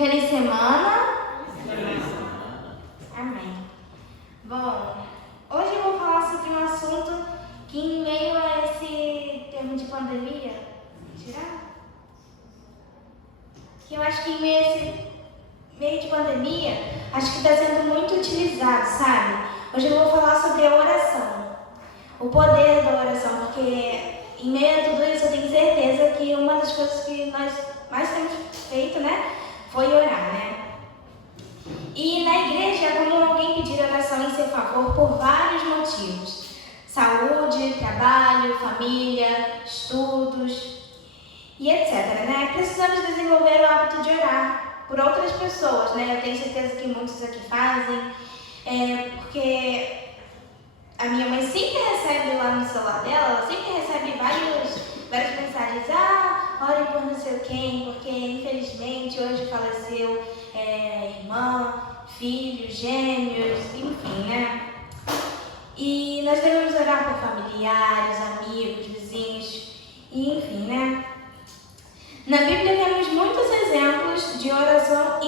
Feliz semana. Amém. Bom, hoje eu vou falar sobre um assunto que, em meio a esse termo de pandemia, que eu acho que em meio de pandemia, acho que está sendo muito utilizado, sabe? Hoje eu vou falar sobre a oração, o poder da oração, porque em meio a tudo isso eu tenho certeza que uma das coisas que nós mais temos feito, né, foi orar, né? E na igreja é comum alguém pedir oração em seu favor por vários motivos: saúde, trabalho, família, estudos e etc, né? Precisamos desenvolver o hábito de orar por outras pessoas, né? Eu tenho certeza que muitos aqui fazem, porque a minha mãe sempre recebe lá no celular dela, ela sempre recebe várias mensagens: ore por não sei quem, porque infelizmente hoje faleceu irmã, filho, gêmeos, enfim, né? E nós devemos orar por familiares, amigos, vizinhos, e enfim, né? Na Bíblia temos muitos exemplos de oração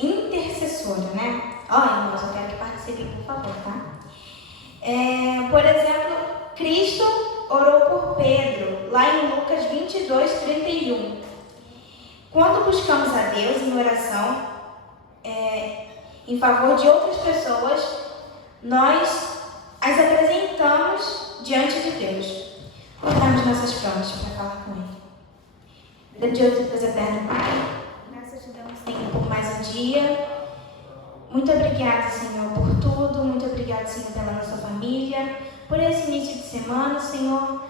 intercessora, né? Irmãos, eu quero que participem, por favor, tá? Por exemplo, Cristo orou por Pedro, lá em Lucas 22:31. Quando buscamos a Deus em oração, em favor de outras pessoas, nós as apresentamos diante de Deus. Colocamos nossas prontas para falar com Ele. Deus eterno Pai, graças te damos, Senhor, por mais um dia. Muito obrigada, Senhor, por tudo. Muito obrigada, Senhor, pela nossa família, por esse início de semana, Senhor.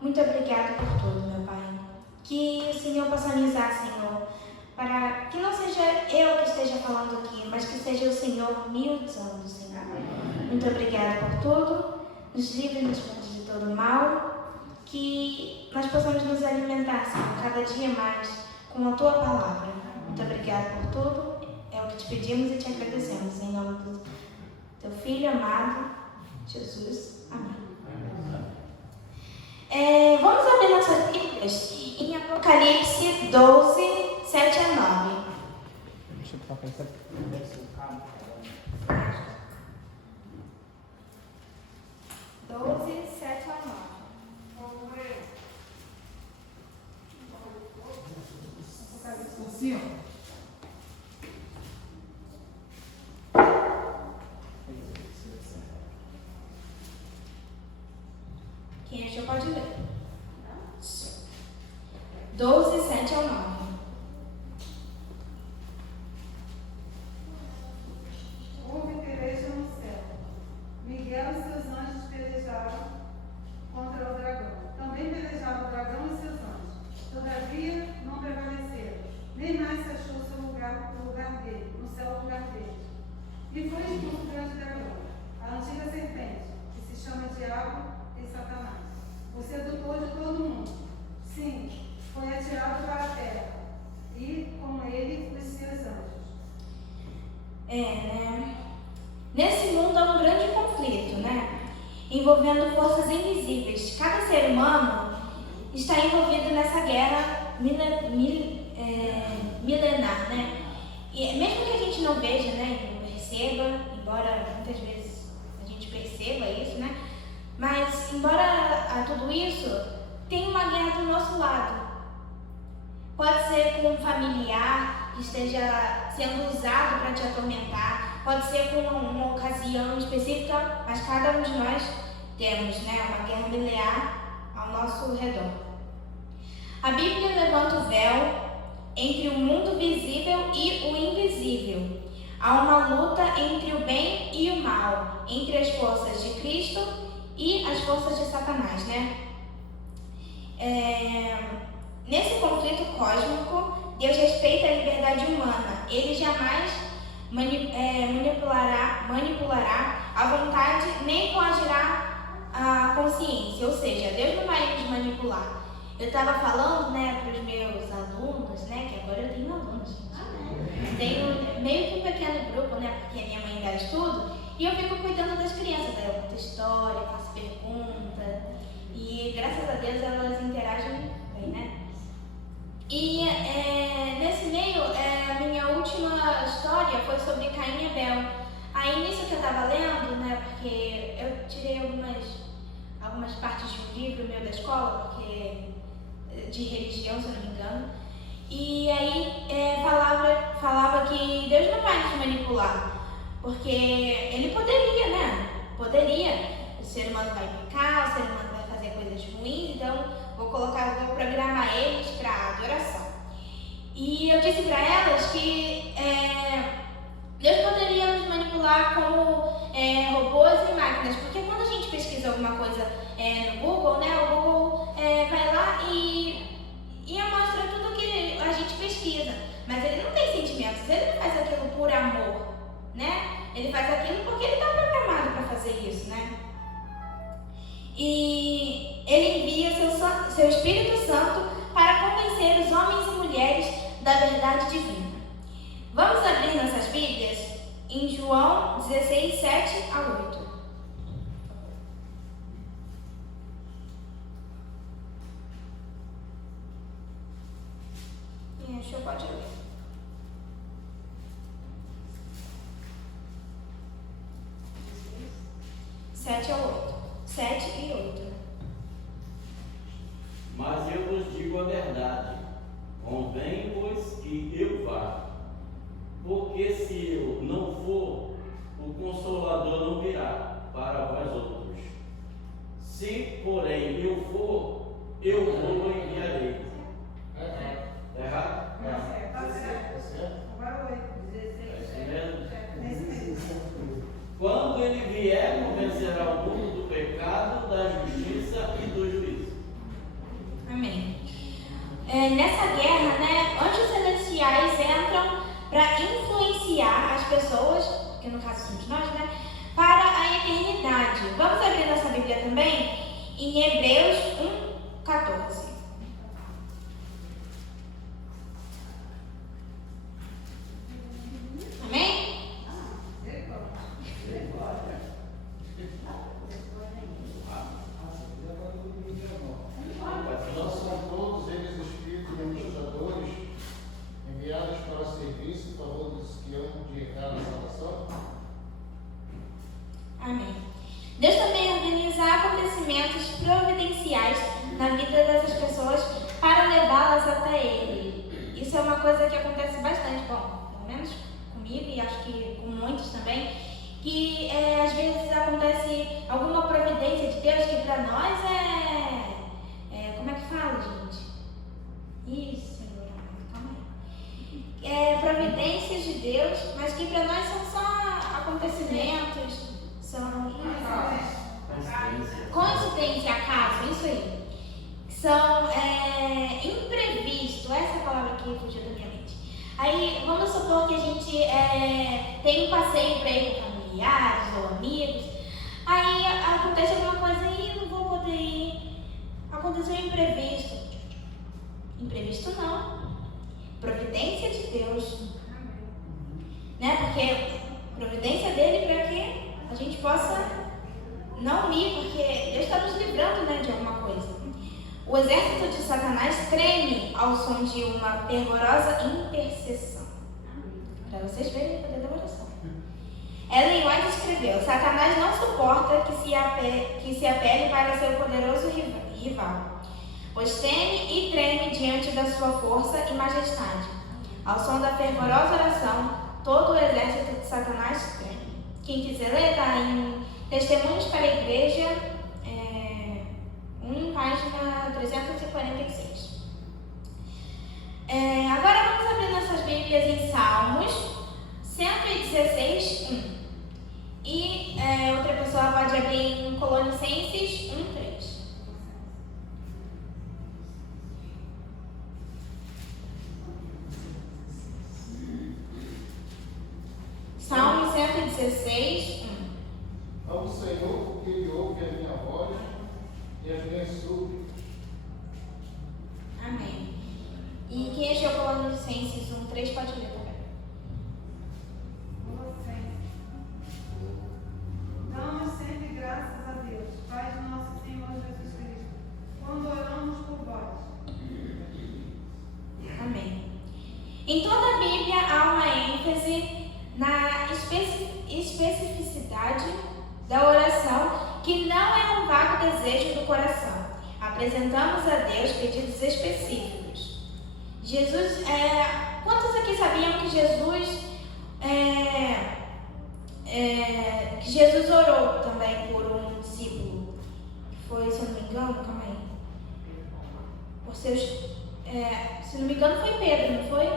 Muito obrigada por tudo, meu Pai. Que o Senhor possa me usar, Senhor, para que não seja eu que esteja falando aqui, mas que seja o Senhor me usando, Senhor. Muito obrigada por tudo. Nos livre e nos guarde de todo mal. Que nós possamos nos alimentar, Senhor, cada dia mais com a Tua palavra. Muito obrigada por tudo. É o que te pedimos e te agradecemos. Em nome do Teu Filho amado, Jesus. Amém. Vamos abrir nossas Bíblias em Apocalipse 12, 7 a 9. Deixa eu tocar isso aqui. 12, 7 a 9. Assim, ó. Quem achou pode ler. 12, 7 ao 9. Houve peleja no céu. Miguel e seus anjos pelejaram contra o dragão. Também pelejaram o dragão e seus anjos. Todavia não prevaleceram. Nem mais se achou seu lugar no lugar dele, no céu do lugar dele. E foi expulso o grande dragão, a antiga serpente, que se chama Diabo e Satanás, o sedutor de todo mundo. Sim, foi atirado para a terra, e com ele os seus anjos. Né? Nesse mundo há um grande conflito, né? Envolvendo forças invisíveis. Cada ser humano está envolvido nessa guerra milenar, né? E mesmo que a gente não veja, né, não perceba, embora muitas vezes a gente perceba isso, né? Mas, embora a tudo isso, tem uma guerra do nosso lado. Pode ser com um familiar que esteja sendo usado para te atormentar, pode ser com uma ocasião específica, mas cada um de nós temos, né, uma guerra milenar ao nosso redor. A Bíblia levanta o véu entre o mundo visível e o invisível. Há uma luta entre o bem e o mal, entre as forças de Cristo e as forças de Satanás, né? Nesse conflito cósmico, Deus respeita a liberdade humana. Ele jamais manipulará a vontade nem coagirá a consciência. Ou seja, Deus não vai nos manipular. Eu estava falando, né, para os meus alunos, né, que agora eu tenho alunos, gente. Tenho meio que um pequeno grupo, né, porque minha mãe dá estudo, e eu fico cuidando das crianças. Aí eu conto história, faço pergunta, e graças a Deus elas interagem bem, né? E nesse meio, sobre Caim e Abel. Aí nisso que eu estava lendo, né, porque eu tirei algumas partes de um livro meu da escola, porque de religião, se eu não me engano, e aí falava que Deus não vai nos manipular, porque Ele poderia, né? O ser humano vai pecar, o ser humano vai fazer coisas ruins, então vou programar eles para adoração. E eu disse para elas que Deus poderia nos manipular como robôs e máquinas, porque quando a gente pesquisa alguma coisa no Google, né, o Google vai lá e mostra tudo que a gente pesquisa, mas ele não tem sentimentos, ele não faz aquilo por amor, né? Ele faz aquilo porque ele está programado para fazer isso, né? E ele envia seu Espírito Santo para convencer os homens e mulheres da verdade divina. Vamos abrir nossas Bíblias em João 16, 7 a 8. Quem achou pode ler. 7 a 8. 7 e 8. Mas eu vos digo a verdade, convém-vos que eu vá, porque se eu não for, o Consolador não virá para vós outros. Se, porém, eu for, eu vou enviarei. É errado? Tá certo. Agora 8. 16. É isso mesmo? É isso mesmo. Quando ele vier, convencerá o mundo do pecado, da justiça e do juízo. Amém. Nessa guerra, né, anjos celestiais entram para influenciar as pessoas, que no caso somos nós, né, para a eternidade. Vamos abrir nossa Bíblia também em Hebreus 1:14. Amém? Não são todos eles espíritos ministradores enviados para o serviço em favor dos que amam de herdar a salvação? Amém. Deus também organiza acontecimentos providenciais na vida dessas pessoas para levá-las até Ele. Isso é uma coisa que acontece bastante, bom, pelo menos comigo e acho que com muitos também, que às vezes acontece alguma providência de Deus que para nós como é que fala, gente? Isso, Senhor, calma aí. Providências de Deus, mas que para nós são só acontecimentos, são coincidência, acaso, isso aí. São imprevisto, essa é a palavra que fugiu da minha mente. Aí, vamos supor que a gente tem um passeio para ir com familiares ou amigos, aí acontece alguma coisa e eu não vou poder ir. Aconteceu um imprevisto. Imprevisto não. Providência de Deus. Né? Porque providência dele para que a gente possa não ir, porque Deus está nos livrando, né, de alguma coisa. O exército de Satanás treme ao som de uma fervorosa intercessão. Para vocês verem o poder da oração. Ellen White escreveu: Satanás não suporta que se apele para seu poderoso rival, pois teme e treme diante da sua força e majestade. Ao som da fervorosa oração, todo o exército de Satanás treme. Quem quiser ler, está em Testemunhos para a Igreja, página 346. Agora vamos abrir nossas Bíblias em Salmos 116, 1. E outra pessoa pode abrir em Colossenses 1, 3. Salmo 116, 1. Amo o Senhor porque Ele ouve a minha voz e as minhas súplicas. Amém. E quem achou Colossenses 1, 3 pode ler também. Damos sempre graças a Deus, Pai de nosso Senhor Jesus Cristo, quando oramos por vós. Amém. Em toda a Bíblia há uma ênfase na especificidade da oração, que não é um vago desejo do coração. Apresentamos a Deus pedidos específicos. Quantos aqui sabiam que Jesus orou também por um discípulo? Foi, se eu não me engano, calma aí. Por seus, se não me engano, foi Pedro, não foi?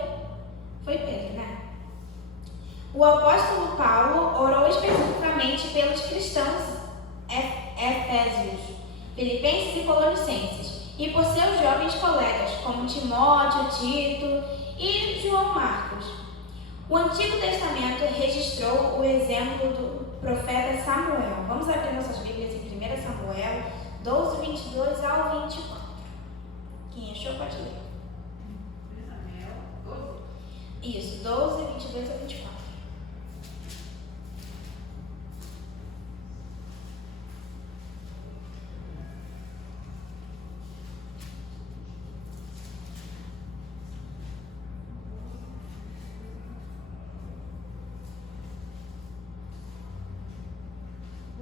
Foi Pedro, né? O apóstolo Paulo orou especificamente pelos cristãos efésios, filipenses e colossenses, e por seus jovens colegas, como Timóteo, Tito e João Marcos. O Antigo Testamento registrou o exemplo do profeta Samuel. Vamos abrir nossas Bíblias em 1 Samuel 12, 22 ao 24. Quem achou pode ler. Samuel 12. Isso, 12, 22 ao 24.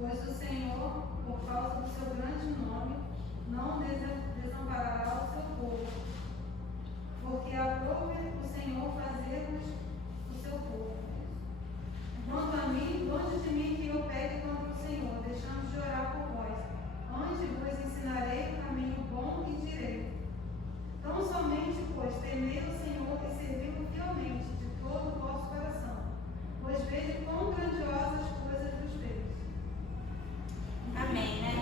Pois o Senhor, por causa do seu grande nome, não desamparará o seu povo, porque aprove o Senhor fazer-nos o seu povo. Quanto a mim, longe de mim que eu pegue contra o Senhor, deixando de orar por vós. Antes vos ensinarei o caminho bom e direito. Tão somente, pois, temei o Senhor e servi-lo fielmente de todo o vosso coração, pois vejo quão grandiosas coisas vos fez. Amém, né?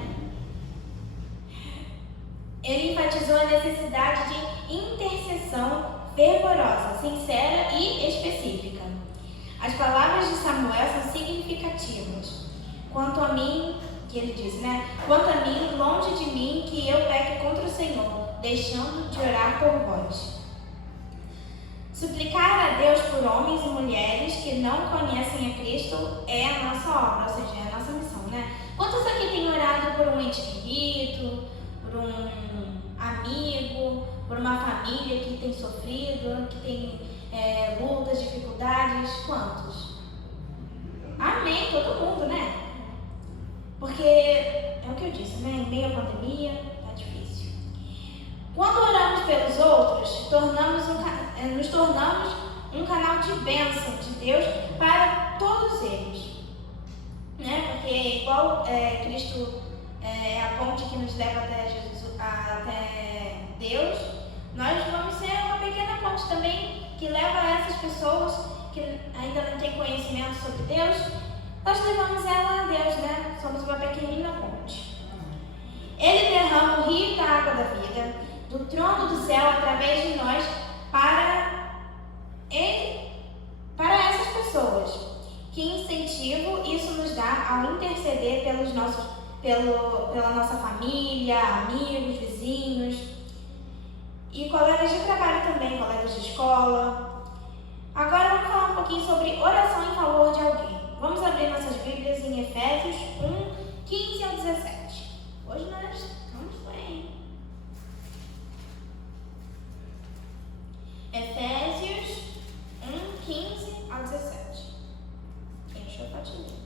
Ele enfatizou a necessidade de intercessão fervorosa, sincera e específica. As palavras de Samuel são significativas. Quanto a mim, que ele diz, né? Quanto a mim, longe de mim que eu peque contra o Senhor, deixando de orar por vós. Suplicar a Deus por homens e mulheres que não conhecem a Cristo é a nossa obra, ou seja, é a nossa missão, né? Quantos aqui têm orado por um ente querido, por um amigo, por uma família que tem sofrido, que tem lutas, dificuldades? Quantos? Amém, todo mundo, né? Porque é o que eu disse, né? Em meio à pandemia, tá difícil. Quando oramos pelos outros, nos tornamos um canal de bênção de Deus para todos eles. Né? Porque igual Cristo é a ponte que nos leva até Deus, nós vamos ser uma pequena ponte também que leva essas pessoas que ainda não têm conhecimento sobre Deus, nós levamos ela a Deus, né? Somos uma pequenina ponte. Ele derrama o rio da água da vida do trono do céu através de nós para essas pessoas. Que incentivo isso nos dá ao interceder pela nossa família, amigos, vizinhos e colegas de trabalho também, colegas de escola. Agora vamos falar um pouquinho sobre oração em favor de alguém. Vamos abrir nossas Bíblias em Efésios 1, 15 ao 17. Hoje nós estamos bem. Efésios 1, 15 ao 17. Quem achou pode ler.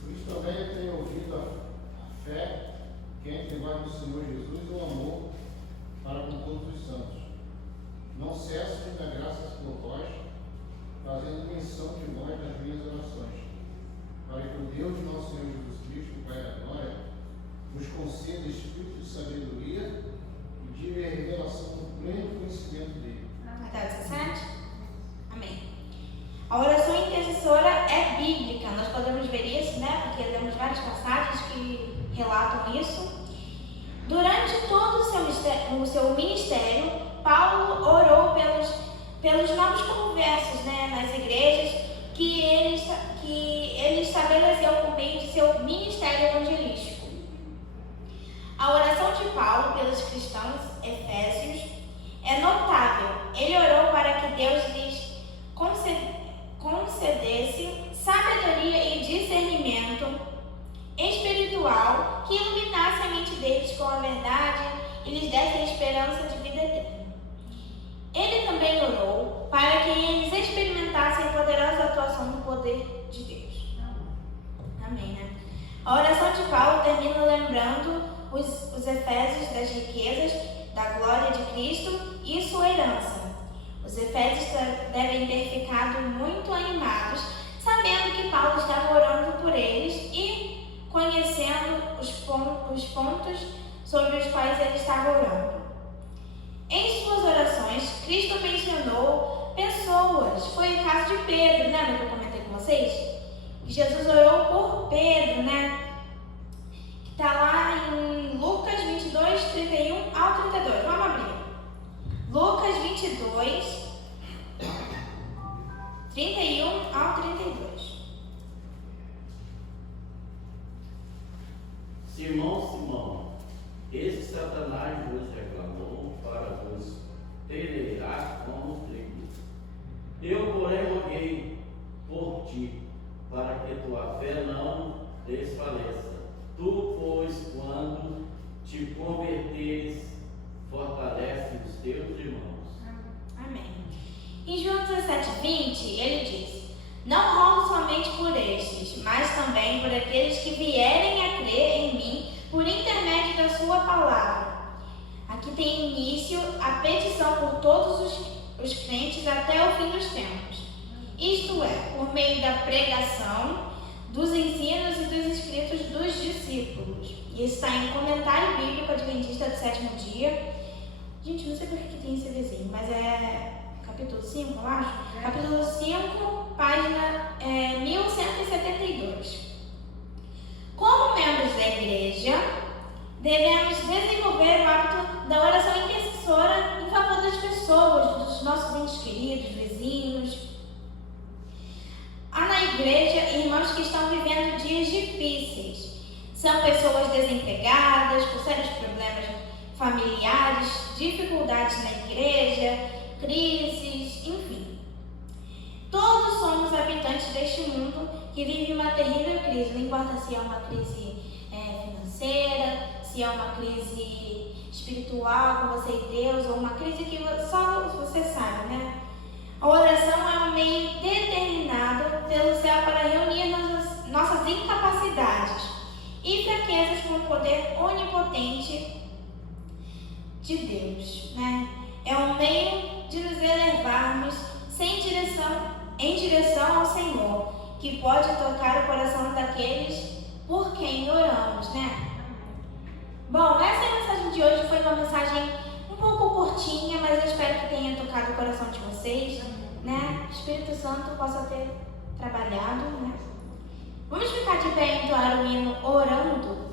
Por isso também eu tenho ouvido a fé que é entre vós no Senhor Jesus e o amor para com todos os santos. Não cesso de dar graças por vós, fazendo menção de vós nas minhas orações, para que o Deus de nosso Senhor Jesus Cristo, o Pai da Glória, nos conceda espírito de sabedoria e de revelação do pleno conhecimento dele. Até o 17? Amém. A oração intercessora é bíblica, nós podemos ver isso, né? Porque lemos várias passagens que relatam isso. Durante todo o seu ministério, Paulo orou pelos novos conversos, né, nas igrejas que ele estabeleceu por meio de seu ministério evangelístico. A oração de Paulo pelos cristãos efésios é notável. Ele orou para que Deus lhes concedesse sabedoria e discernimento espiritual que iluminasse a mente deles com a verdade e lhes desse a esperança de vida eterna. Ele também orou para que eles experimentassem poder de Deus. Amém, né? A oração de Paulo termina lembrando os Efésios das riquezas, da glória de Cristo e sua herança. Os Efésios devem ter ficado muito animados, sabendo que Paulo estava orando por eles e conhecendo os pontos sobre os quais ele estava orando. Em suas orações, Cristo mencionou pessoas. Foi o caso de Pedro, lembra que eu comentei com vocês? Que Jesus orou por Pedro, né? Que está lá em Lucas 22, 31 ao 32. Vamos abrir. Lucas 22, 31 ao 32. Simão, Simão, eis que Satanás vos reclamou para vos peneirar como trigo. Eu, porém, roguei por ti, para que tua fé não desfaleça. Tu, pois, quando te converteres, fortalece os teus irmãos. Amém. Em João 17:20, ele diz: não rogo somente por estes, mas também por aqueles que vierem a crer em mim por intermédio da sua palavra. Aqui tem início a petição por todos os crentes até o fim dos tempos. Isto é, por meio da pregação, dos ensinos e dos escritos dos discípulos. E está em Comentário Bíblico Adventista do Sétimo Dia. Gente, não sei por que tem esse desenho, mas é capítulo 5, eu acho. Capítulo 5, página 1172. Como membros da igreja, devemos desenvolver o hábito da oração intercessora em favor das pessoas, dos nossos entes queridos, vizinhos. Há na igreja irmãos que estão vivendo dias difíceis. São pessoas desempregadas, com sérios problemas familiares, dificuldades na igreja, crises, enfim. Todos somos habitantes deste mundo que vive uma terrível crise. Não importa se é uma crise financeira, se é uma crise espiritual com você e Deus, ou uma crise que só você sabe, né? A oração é um meio determinado pelo céu para reunir nossas incapacidades e fraquezas com o poder onipotente de Deus, né? É um meio de nos elevarmos em direção ao Senhor, que pode tocar o coração daqueles por quem oramos, né? Bom, essa mensagem de hoje foi uma mensagem um pouco curtinha, mas eu espero que tenha tocado o coração de vocês, né? O Espírito Santo possa ter trabalhado, né? Vamos ficar de pé e entoar o hino orando.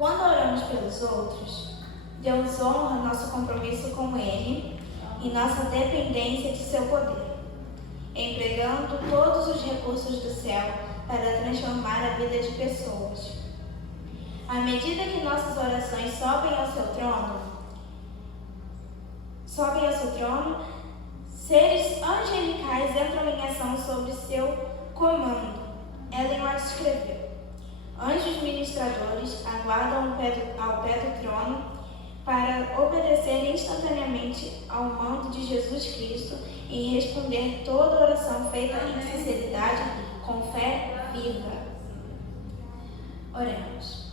Quando oramos pelos outros, Deus honra nosso compromisso com Ele e nossa dependência de seu poder, empregando todos os recursos do céu para transformar a vida de pessoas. À medida que nossas orações sobem ao seu trono, seres angelicais entram em ação sob seu comando. Ellen White escreveu: anjos ministradores aguardam ao pé do trono para obedecer instantaneamente ao mando de Jesus Cristo e responder toda oração feita em sinceridade, com fé viva. Oremos.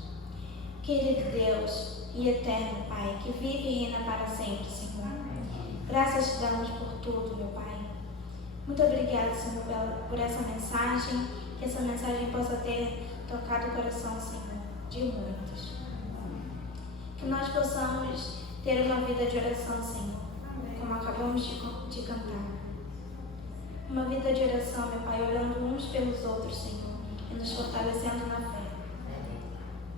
Querido Deus e eterno Pai, que vive e reina para sempre, Senhor. Graças te damos por tudo, meu Pai. Muito obrigada, Senhor, por essa mensagem, que essa mensagem possa ter tocado o coração, Senhor, de muitos. Que nós possamos ter uma vida de oração, Senhor, como acabamos de cantar. Uma vida de oração, meu Pai, orando uns pelos outros, Senhor, e nos fortalecendo na fé.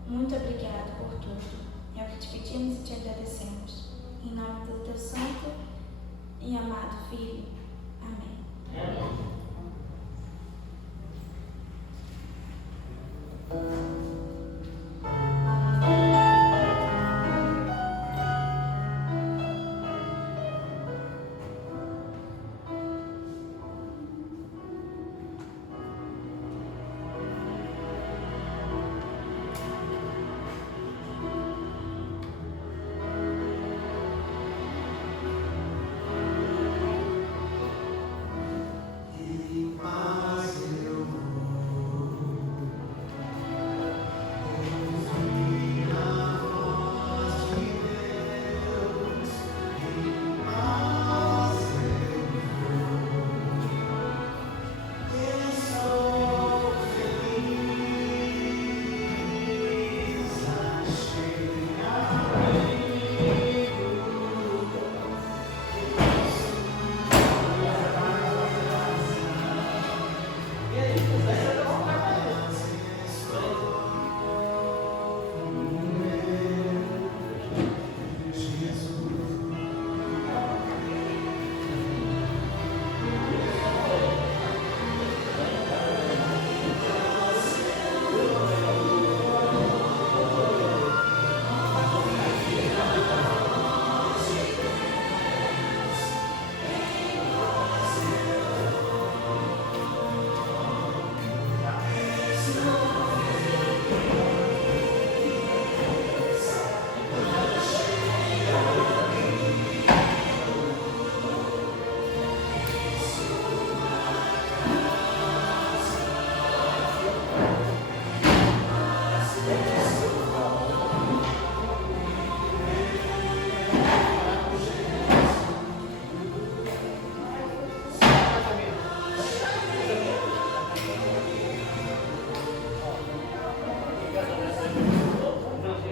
Muito obrigado por tudo. É o que te pedimos e te agradecemos. Em nome do teu santo e amado Filho. Amém. Amém.